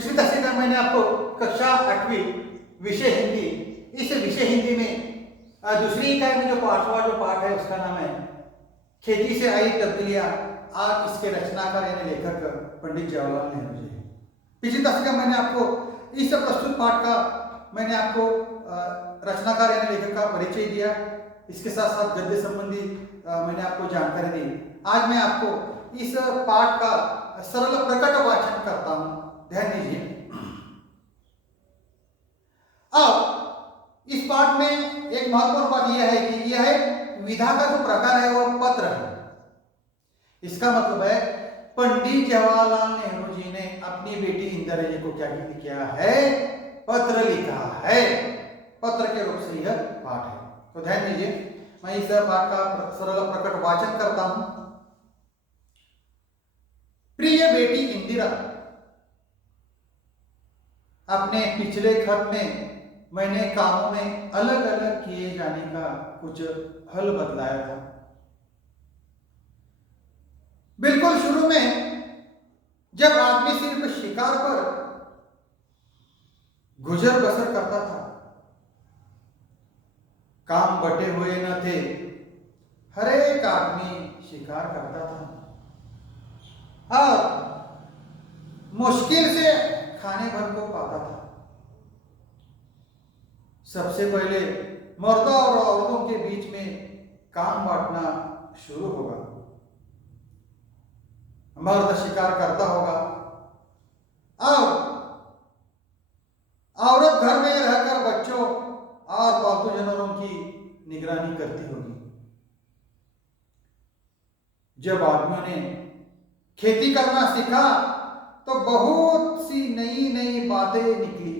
पिछली तस्वीर में मैंने आपको कक्षा 8वीं विषय हिंदी, इस विषय हिंदी में दूसरी इकाई में जो पाठ है उसका नाम है खेती से आई तब्दीलियां। आज इसके रचनाकार यानी लेखक पंडित जवाहरलाल नेहरू जी हैं। पिछली तस्वीर में मैंने आपको इस प्रस्तुत पाठ का मैंने आपको रचनाकार यानी लेखक का परिचय दिया, इसके साथ साथ गद्य संबंधी मैंने आपको जानकारी दी। आज मैं आपको इस पाठ का सरल प्रकट वाचन करता हूं, ध्यान दीजिए। अब इस पाठ में एक महत्वपूर्ण बात यह है कि यह विधा का जो प्रकार है वह पत्र है। इसका मतलब है पंडित जवाहरलाल नेहरू जी ने अपनी बेटी इंदिरा जी को क्या किया है, पत्र लिखा है। पत्र के रूप से यह पाठ है। तो ध्यान दीजिए, मैं इस पाठ का सरल प्रकट वाचन करता हूं। प्रिय बेटी इंदिरा, अपने पिछले खत में मैंने कामों में अलग अलग किए जाने का कुछ हल बतलाया था। बिल्कुल शुरू में जब आदमी सिर्फ शिकार पर गुजर बसर करता था, काम बटे हुए न थे, हर एक आदमी शिकार करता था और मुश्किल से खाने भर को पाता था। सबसे पहले मर्दों और औरतों के बीच में काम बांटना शुरू होगा। मर्द शिकार करता होगा और औरत घर में रहकर बच्चों और पालतू जानवरों की निगरानी करती होगी। जब आदमियों ने खेती करना सीखा तो बहुत सी नई नई बातें निकली।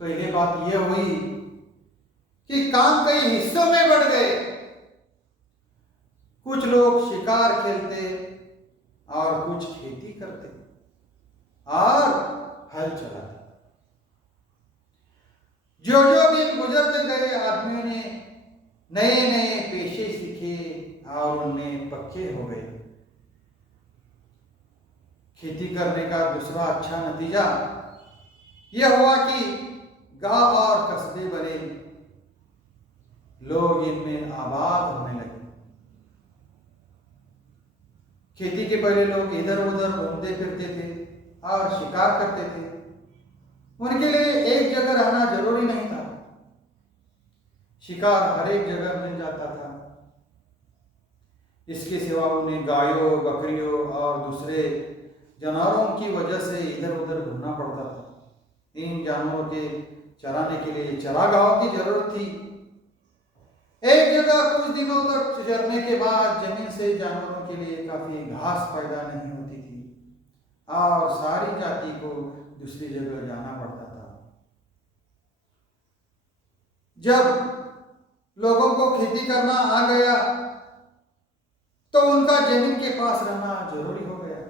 पहले बात यह हुई कि काम कई हिस्सों में बढ़ गए। कुछ लोग शिकार खेलते और कुछ खेती करते और हल चलाते। जो जो दिन गुजरते गए आदमियों ने नए नए पेशे सीखे और उनमें पक्के हो गए। खेती करने का दूसरा अच्छा नतीजा यह हुआ कि गांव और कस्बे बने, लोग इनमें आबाद होने लगे। खेती के पहले लोग इधर उधर घूमते फिरते थे और शिकार करते थे। उनके लिए एक जगह रहना जरूरी नहीं था। शिकार हर एक जगह मिल जाता था। इसके सिवा उन्हें गायों, बकरियों और दूसरे जानवरों की वजह से इधर उधर घूमना पड़ता था। इन जानवरों के चराने के लिए चरागाहों की जरूरत थी। एक जगह कुछ दिनों तक चरने के बाद जमीन से जानवरों के लिए काफी घास पैदा नहीं होती थी और सारी जाति को दूसरी जगह जाना पड़ता था। जब लोगों को खेती करना आ गया तो उनका जमीन के पास रहना जरूरी हो गया।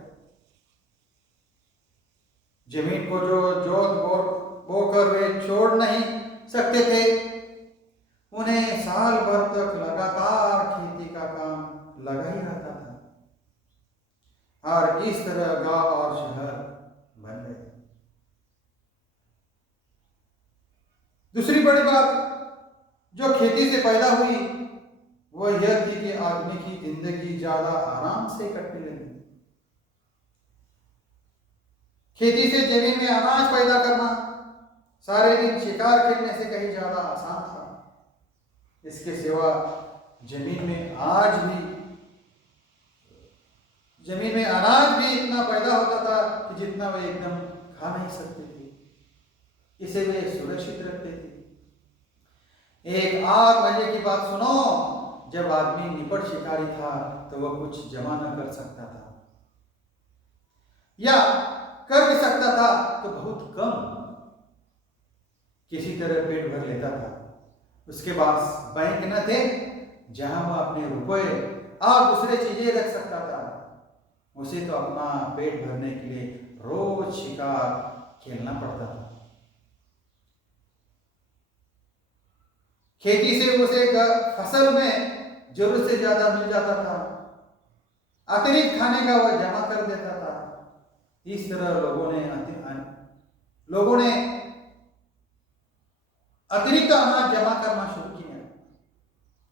जमीन को जो जोत बोकर वे छोड़ नहीं सकते थे, उन्हें साल भर तक लगातार खेती का काम लगा ही रहता था और इस तरह गांव और शहर बन गए। दूसरी बड़ी बात जो खेती से पैदा हुई वह यह थी कि आदमी की जिंदगी ज्यादा आराम से कटने लगी। खेती से जमीन में अनाज पैदा करना सारे दिन शिकार खेलने से कहीं ज्यादा आसान था। इसके सिवा जमीन में अनाज भी इतना पैदा होता था कि जितना वे एकदम खा नहीं सकते थे। इसे वे सुरक्षित रखते थे। एक और मजे की बात सुनो, जब आदमी निपट शिकारी था तो वह कुछ जमा न कर सकता था या कर भी सकता था तो बहुत कम, किसी तरह पेट भर लेता था। उसके पास बैंक न थे जहां वह अपने रुपए और दूसरे चीजें रख सकता था। उसे तो अपना पेट भरने के लिए रोज शिकार खेलना पड़ता था। खेती से उसे फसल में जरूरत से ज्यादा मिल जाता था। अतिरिक्त खाने का वह जमा कर देता था इस तरह लोगों ने अतिरिक्त अनाज जमा करना शुरू किया।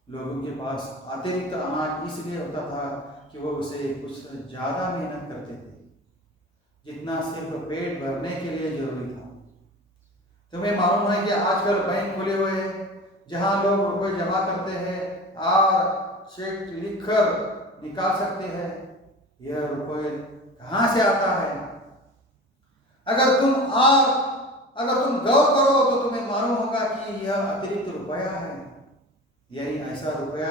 लोगों के पास अतिरिक्त अनाज इसलिए होता था कि वो उसे कुछ ज़्यादा मेहनत करते थे, जितना सिर्फ पेट भरने के लिए जरूरी था। तुम्हें मालूम है कि आजकल बैंक खुले हुए हैं जहां लोग रुपए जमा करते हैं और चेक लिखकर निकाल सकते हैं। यह रुपए कहां से आता है? अगर तुम गौर करो तो तुम्हें मालूम होगा कि यह अतिरिक्त रुपया है, यानी ऐसा रुपया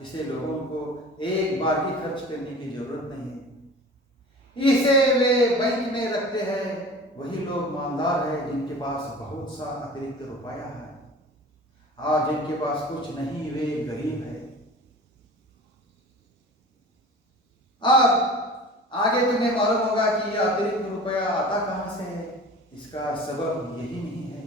जिसे लोगों को एक बार ही खर्च करने की जरूरत नहीं है। इसे वे बैंक में रखते हैं वही लोग मालदार है जिनके पास बहुत सा अतिरिक्त रुपया है, और जिनके पास कुछ नहीं वे गरीब है। और आगे तुम्हें मालूम होगा कि यह अतिरिक्त रुपया आता कहां से है। इसका सबब यही नहीं है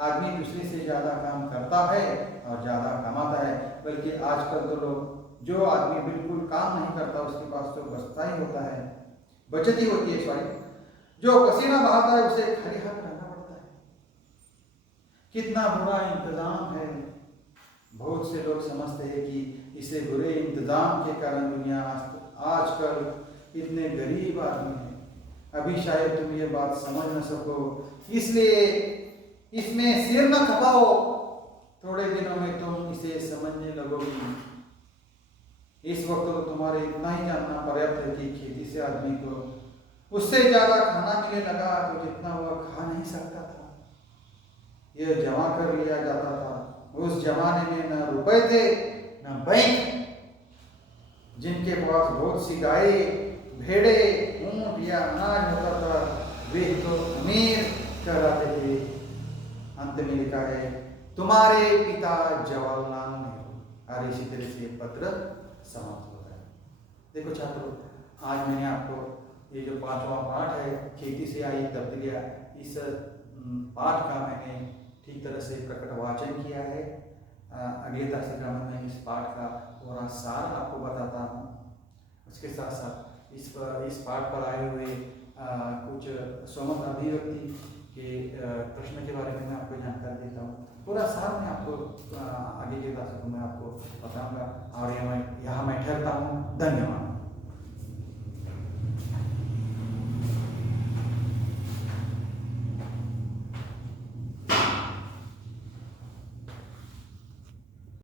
आदमी दूसरे से ज्यादा काम करता है और ज्यादा कमाता है, बल्कि आजकल तो लोग जो आदमी बिल्कुल काम नहीं करता उसके पास तो बचता ही होता है, बचत ही होती है, सॉरी, जो पसीना बहाता है उसे खाली हाथ रहना पड़ता है। कितना बुरा इंतजाम है। बहुत से लोग समझते हैं कि इसे बुरे इंतजाम के कारण दुनिया आजकल इतने गरीब आदमी हैं। अभी शायद तुम ये बात समझ न सको, इसलिए इसमें सिर न खपाओ। थोड़े दिनों में तुम इसे समझने लगोगी। इस वक्त तो तुम्हारे इतना ही जानना पर्याप्त है कि खेती से आदमी को उससे ज्यादा खाना मिलने लगा तो जितना वह खा नहीं सकता था यह जमा कर लिया जाता था। उस जमाने में न रुपए थे न बैंक। जिनके पास बहुत सी गाय, भेड़े, ऊंट या अनाज होता था वे तो अमीर कहलाते थे। अंत में लिखा है तुम्हारे पिता जवाहरलाल नेहरू, और इसी तरह से पत्र समाप्त होता है। देखो छात्रों, आज मैंने आपको ये जो 5वां पाठ है खेती से आई तब्दीलियां, इस पाठ का मैंने ठीक तरह से प्रकट वाचन किया है। अगले तासिका में मैं इस पाठ का पूरा सार आपको बताता हूँ। उसके साथ साथ इस पाठ पर आए हुए कुछ स्वमत अभिव्यक्ति के प्रश्न के बारे में मैं आपको जानकारी देता हूँ। पूरा सार मैं आपको आगे के तासिकों में आपको बताऊँगा। और यहाँ मैं ठहरता हूँ। धन्यवाद।